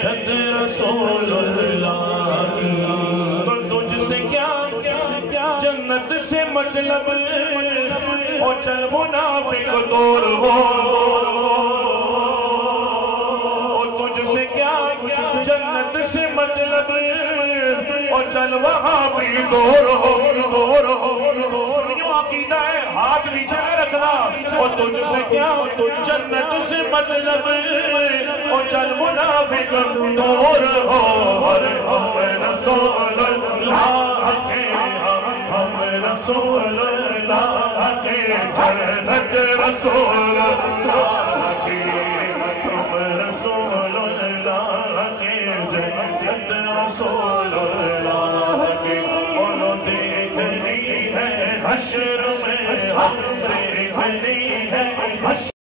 جد رسول اللہ تو تجھ سے کیا جنت سے مطلب او چل منافق دور ہو او تجھ سے کیا جنت سے مطلب او چل وہاں بھی دور ہو سنیوں عقیدہ ہے ہاتھ نیچے نہ رکھنا اور تجھ سے کیا جنت سے مطلب اور چل منافق دور ہو ہم رسول اللہ کے ہم رسول اللہ کے جنت رسول اللہ کے ہم رسول اللہ کے جنت رسول اللہ کے انہوں دیکھنی ہے حشر میں ہم دیکھنی ہے حشر